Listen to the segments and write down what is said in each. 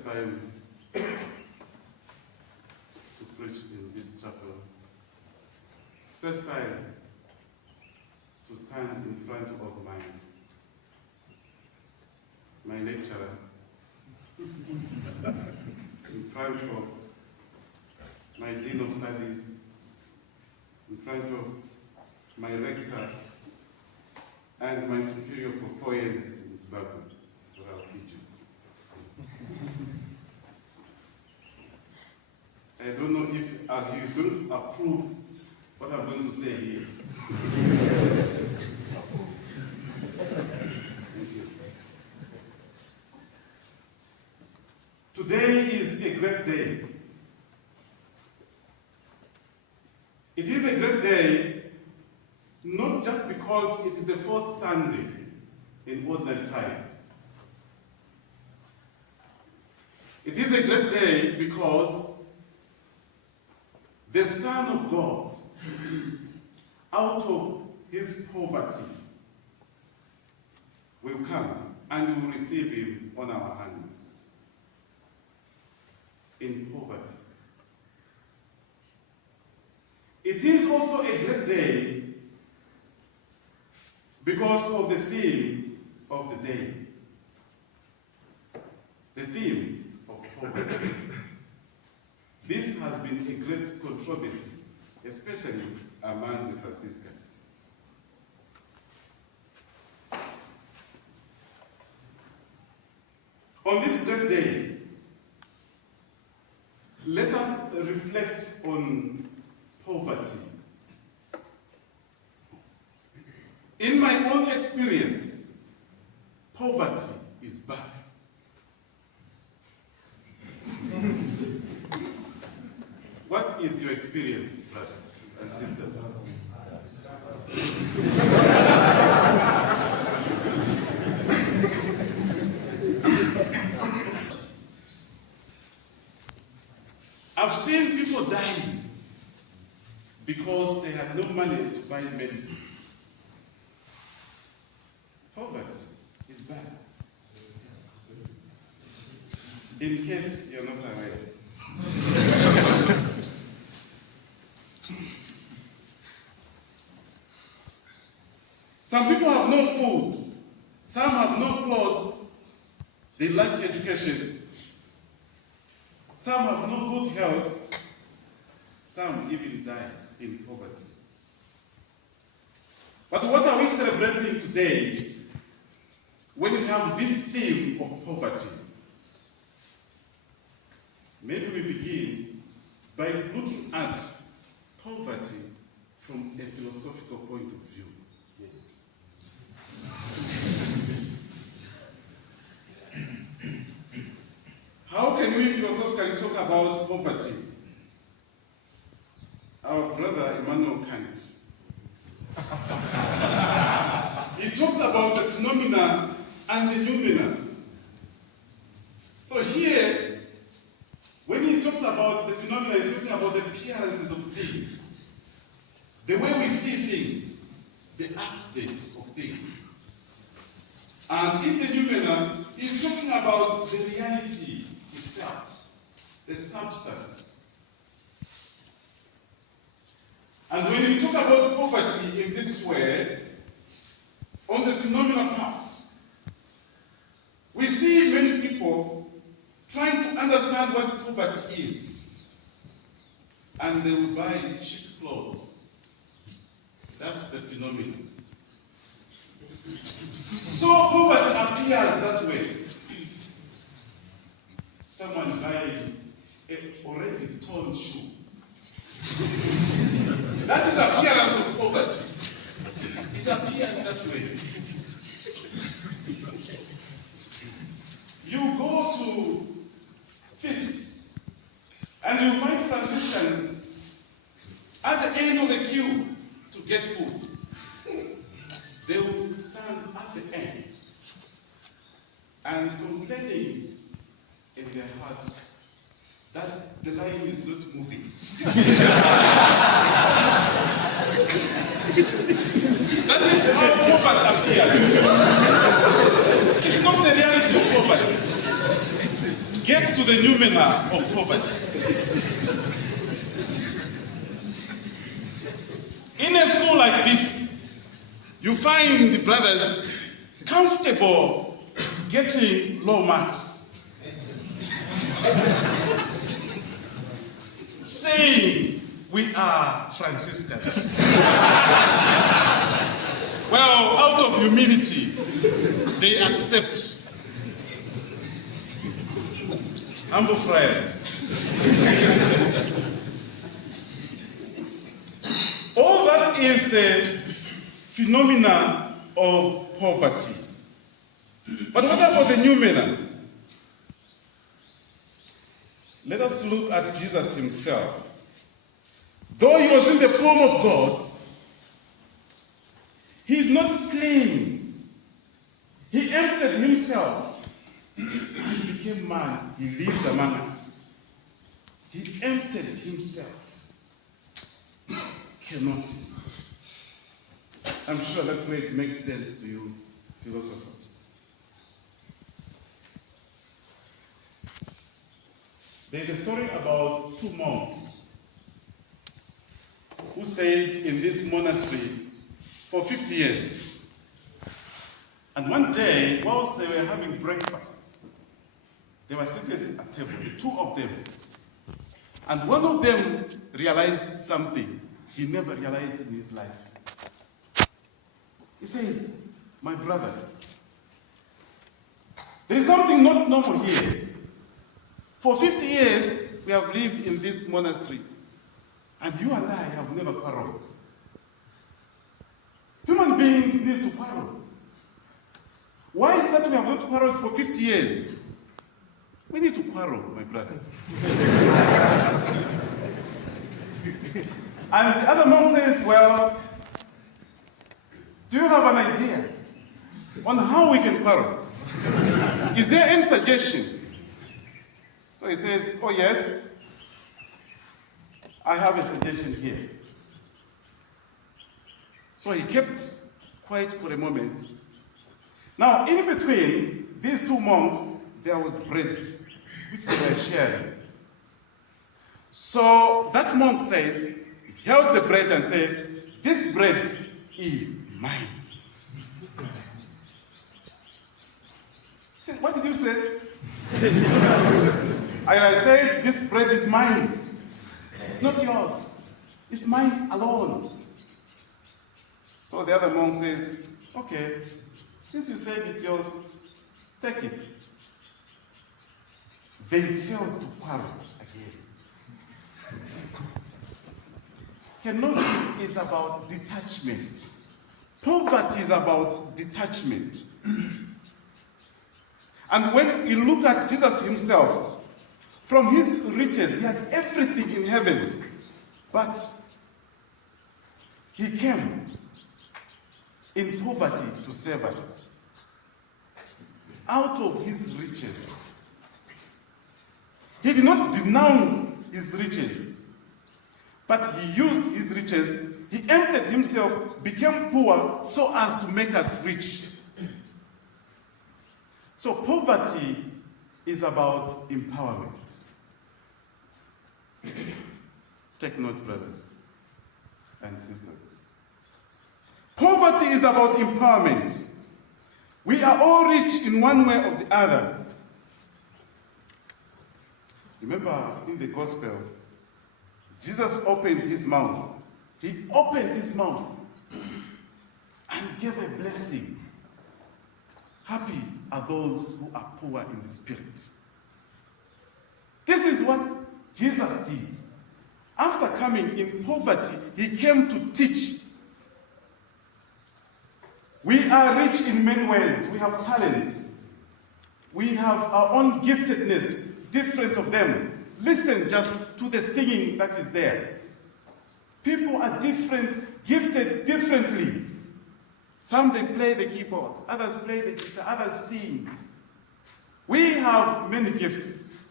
first time to preach in this chapel. First time to stand in front of my lecturer, in front of my dean of studies, in front of my rector, and my superior for 4 years in Zimbabwe, where I'll feed you. I don't know if he is going to approve what I'm going to say here. Thank you. Today is a great day. It is a great day, not just because it is the 4th Sunday in ordinary time. It is a great day because the Son of God, out of his poverty, will come and we will receive him on our hands. In poverty. It is also a great day because of the theme of the day. The theme of poverty. This has been a great controversy, especially among the Franciscans. On this great day, let us reflect on poverty. In my own experience, poverty is bad. What is your experience, brothers and sisters? I've seen people dying because they had no money to buy medicine. Poverty is bad. In case you're not aware. Some people have no food. Some have no clothes. They lack education. Some have no good health. Some even die in poverty. But what are we celebrating today when we have this theme of poverty? Maybe we begin by looking at poverty from a philosophical point of view. How can we philosophically talk about poverty? Our brother Immanuel Kant, he talks about the phenomena and the noumena. So here, when he talks about the phenomena, he's talking about the appearances of things, the way we see things, the accidents of things. And in the noumena, he's talking about the reality itself, the substance. And when we talk about poverty in this way, on the phenomenal part, we see many people trying to understand what poverty is. And they will buy cheap clothes. That's the phenomenon. So poverty appears that way. Someone buying an already torn shoe. That is the appearance of poverty. It appears that way. You go to feasts and you find Franciscans at the end of the queue to get food. They will stand at the end and complaining in their hearts that the line is not moving. That is how poverty appears. It's not the reality of poverty. Get to the noumena of poverty. In a school like this, you find the brothers comfortable getting low marks, saying we are Franciscans. Well, out of humility, they accept. Humble friars. All that is the phenomena of poverty. But what about the noumena? Let us look at Jesus himself. Though he was in the form of God, he did not claim. He emptied himself and became man. He lived among us. He emptied himself. Kenosis. I'm sure that word makes sense to you, philosophers. There's a story about two monks who stayed in this monastery for 50 years. And one day, whilst they were having breakfast, they were sitting at table, two of them. And one of them realized something he never realized in his life. He says, my brother, there is something not normal here. For 50 years, we have lived in this monastery, and you and I have never quarreled. Human beings need to quarrel. Why is that we have not quarreled for 50 years? We need to quarrel, my brother. And the other monk says, well, do you have an idea on how we can quarrel? Is there any suggestion? So he says, oh yes, I have a suggestion here. So he kept quiet for a moment. Now, in between these two monks, there was bread, which they were sharing. So that monk says, he held the bread and said, this bread is mine. He said, what did you say? I said, this bread is mine. It's not yours. It's mine alone. So the other monk says, okay, since you said it's yours, take it. They failed to quarrel again. Kenosis is about detachment. Poverty is about detachment. And when you look at Jesus himself, from his riches, he had everything in heaven. But he came in poverty to save us. Out of his riches. He did not denounce his riches, but he used his riches. He emptied himself, became poor, so as to make us rich. So poverty is about empowerment. Take note, brothers and sisters. Poverty is about empowerment. We are all rich in one way or the other. Remember in the gospel, Jesus opened his mouth. He opened his mouth and gave a blessing. Happy are those who are poor in the spirit. This is what Jesus did. After coming in poverty, he came to teach. We are rich in many ways. We have talents. We have our own giftedness, different of them. Listen just to the singing that is there. People are different, gifted differently. Some they play the keyboards, others play the guitar, others sing. We have many gifts.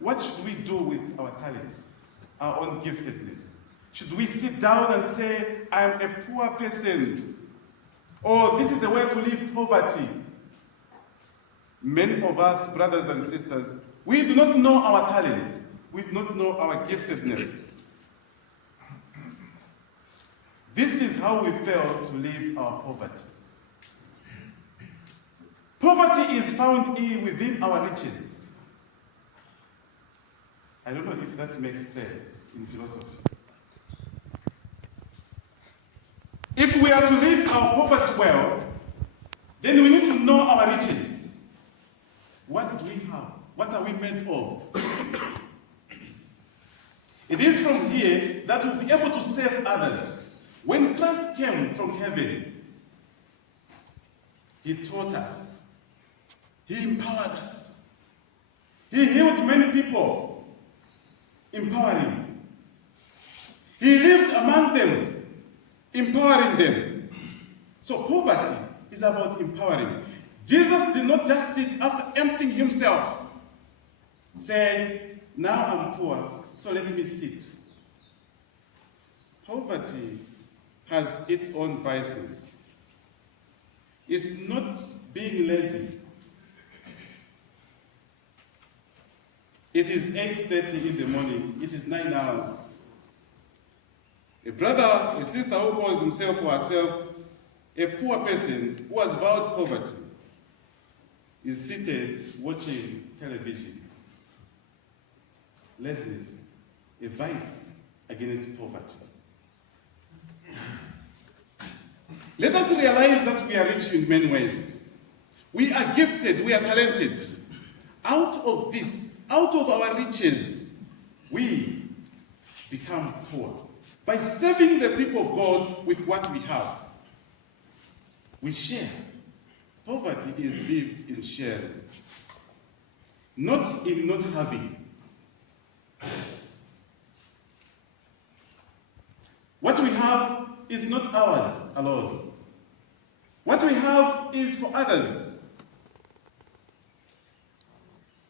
What should we do with our talents, our own giftedness? Should we sit down and say, I am a poor person, or this is a way to live poverty? Many of us, brothers and sisters, We do not know our talents. We do not know our giftedness. This is how we fail to live our poverty. Poverty is found within our riches. I don't know if that makes sense in philosophy. If we are to live our poverty well, then we need to know our riches. What do we have? What are we made of? It is from here that we'll be able to serve others. When Christ came from heaven, he taught us. He empowered us. He healed many people, empowering. He lived among them, empowering them. So poverty is about empowering. Jesus did not just sit after emptying himself, saying, now I'm poor, so let me sit. Poverty has its own vices. It's not being lazy. It is 8:30 in the morning. It is 9 hours. A brother, a sister who calls himself or herself a poor person who has vowed poverty is seated watching television. Laziness, a vice against poverty. Let us realize that we are rich in many ways. We are gifted, we are talented. Out of this, out of our riches, we become poor. By serving the people of God with what we have, we share. Poverty is lived in sharing, not in not having. What we have is not ours alone. What we have is for others.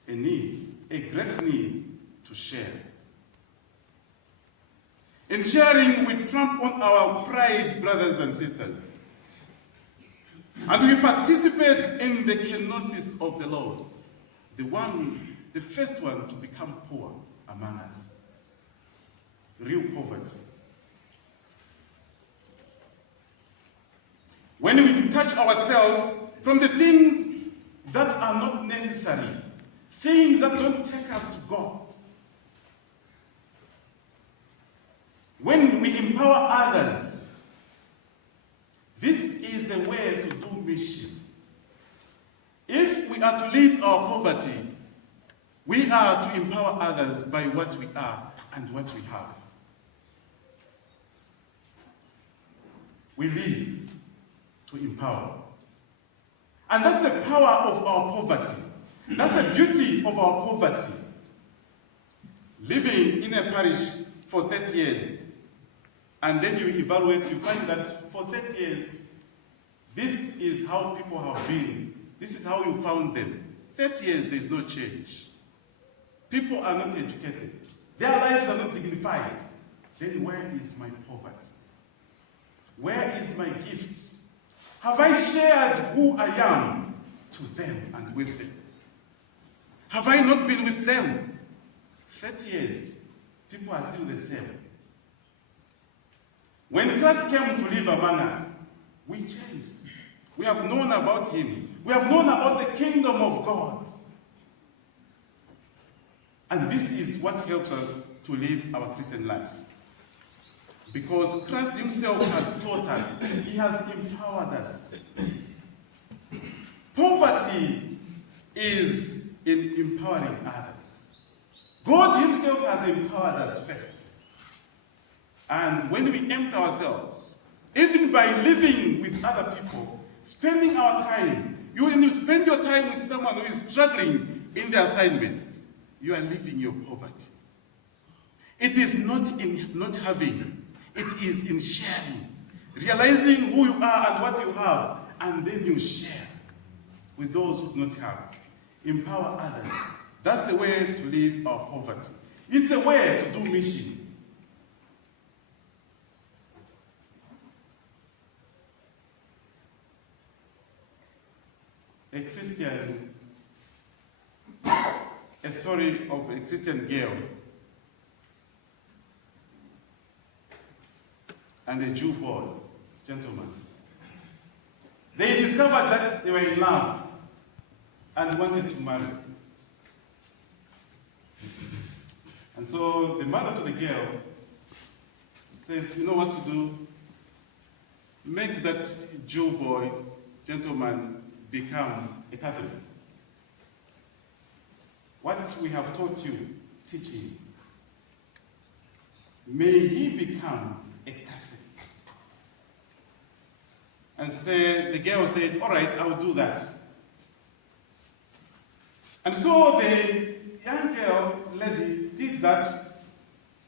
A need, a great need to share. In sharing, we tramp on our pride, brothers and sisters. And we participate in the kenosis of the Lord, the first one to become poor among us. Real poverty. When we detach ourselves from the things that are not necessary, things that don't take us to God, when we empower others, this is a way to do mission. If we are to live our poverty, we are to empower others by what we are and what we have. We live to empower. And that's the power of our poverty. That's the beauty of our poverty. Living in a parish for 30 years, and then you evaluate, you find that for 30 years, this is how people have been. This is how you found them. 30 years, there's no change. People are not educated. Their lives are not dignified. Then where is my poverty? Where is my gifts? Have I shared who I am to them and with them? Have I not been with them? 30 years, people are still the same. When Christ came to live among us, we changed. We have known about him. We have known about the kingdom of God. And this is what helps us to live our Christian life. Because Christ himself has taught us. He has empowered us. Poverty is in empowering others. God himself has empowered us first. And when we empty ourselves, even by living with other people, spending our time, when you spend your time with someone who is struggling in their assignments, you are living your poverty. It is not in not having, it is in sharing. Realizing who you are and what you have, and then you share with those who do not have. Empower others. That's the way to live our poverty. It's a way to do mission. A Christian a story of a Christian girl and a Jew boy, gentleman. They discovered that they were in love and wanted to marry. And so the mother to the girl says, you know what to do? Make that Jew boy, gentleman, become a Catholic. What we have taught you, teach him. May he become a Catholic. And the girl said, all right, I will do that. And so the young girl, lady, did that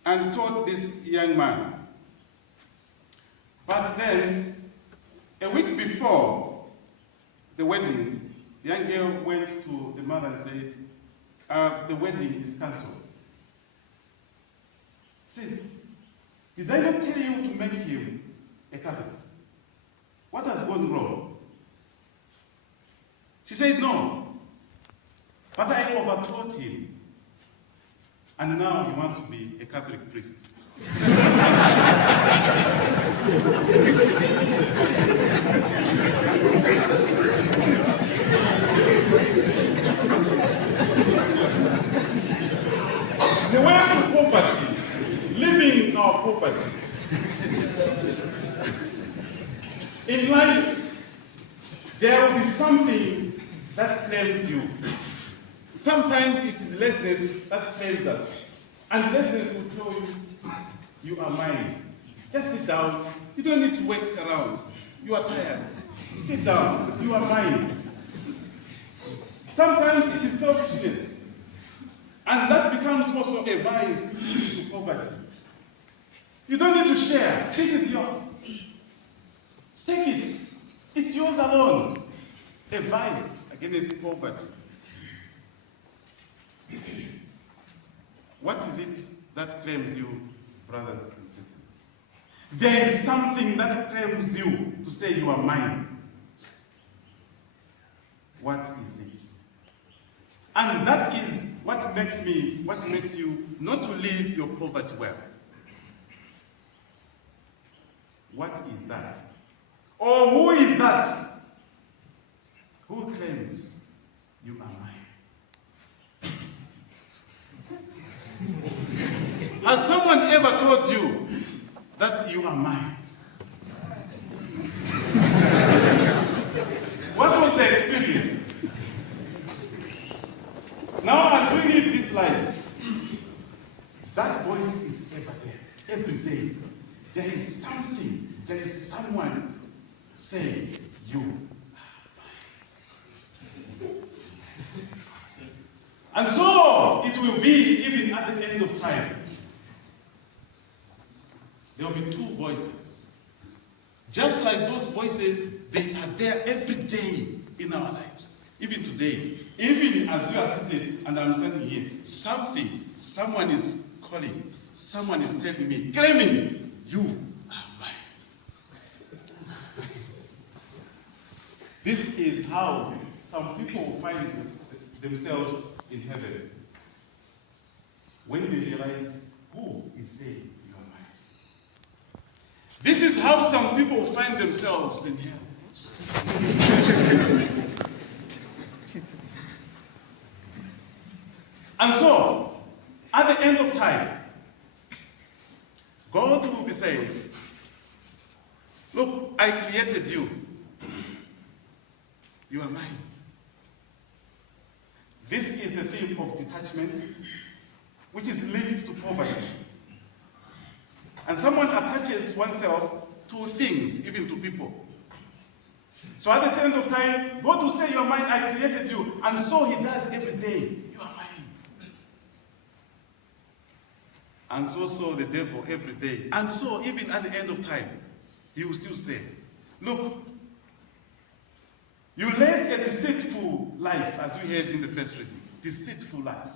and taught this young man. But then, a week before the wedding, the young girl went to the mother and said, the wedding is cancelled. She said, did I not tell you to make him a Catholic? What has gone wrong? She said, no, but I overtaught him. And now he wants to be a Catholic priest. The way to poverty, living in our poverty. In life, there will be something that claims you. Sometimes it is lessness that claims us. And lessness will tell you, you are mine. Just sit down. You don't need to work around. You are tired. Sit down. You are mine. Sometimes it is selfishness. And that becomes also a vice to poverty. You don't need to share. This is yours. Take it. It's yours alone. A vice against poverty. What is it that claims you, brothers and sisters? There is something that claims you to say you are mine. What is it? And that is what makes you not to live your poverty well. What is that? Or who is that? Who claims you are mine? Has someone ever told you that you are mine? What was the experience? Now, as we live this life, that voice is ever there, every day. There is something, there is someone saying, you are mine. And so it will be even at the end of time. There will be two voices. Just like those voices, they are there every day in our lives. Even today. Even as you are sitting and I'm standing here, someone is calling, someone is telling me, claiming, you are mine. This is how some people find themselves in heaven. When they realize, who is saying you are mine? This is how some people find themselves in hell. And so, at the end of time, God will be saying, look, I created you. You are mine. This is the theme of detachment, which is linked to poverty. And someone attaches oneself to things, even to people. So at the end of time, God will say, you are mine, I created you. And so he does every day. You are mine. And so the devil every day. And so even at the end of time, he will still say, look, you led a deceitful life, as we heard in the first reading. Deceitful life.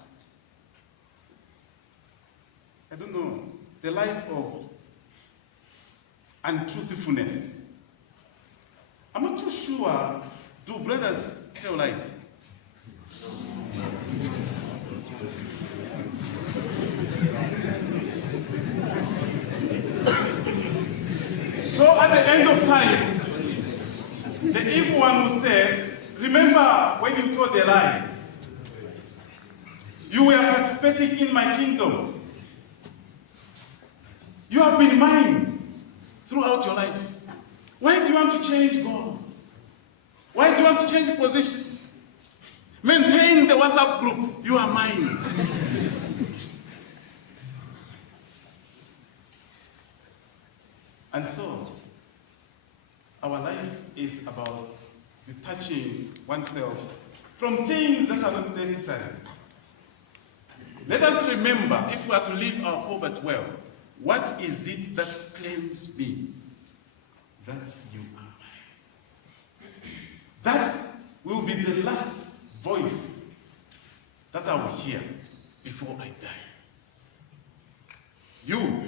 I don't know, the life of untruthfulness. I'm not too sure, do brothers tell lies? So at the end of time, the evil one will say, remember when you told a lie? You were participating in my kingdom. You have been mine throughout your life. Why do you want to change goals? Why do you want to change position? Maintain the WhatsApp group. You are mine. And so, our life is about detaching oneself from things that are not necessary. Let us remember, if we are to live our poverty well, what is it that claims me? That you are mine. That will be the last voice that I will hear before I die. You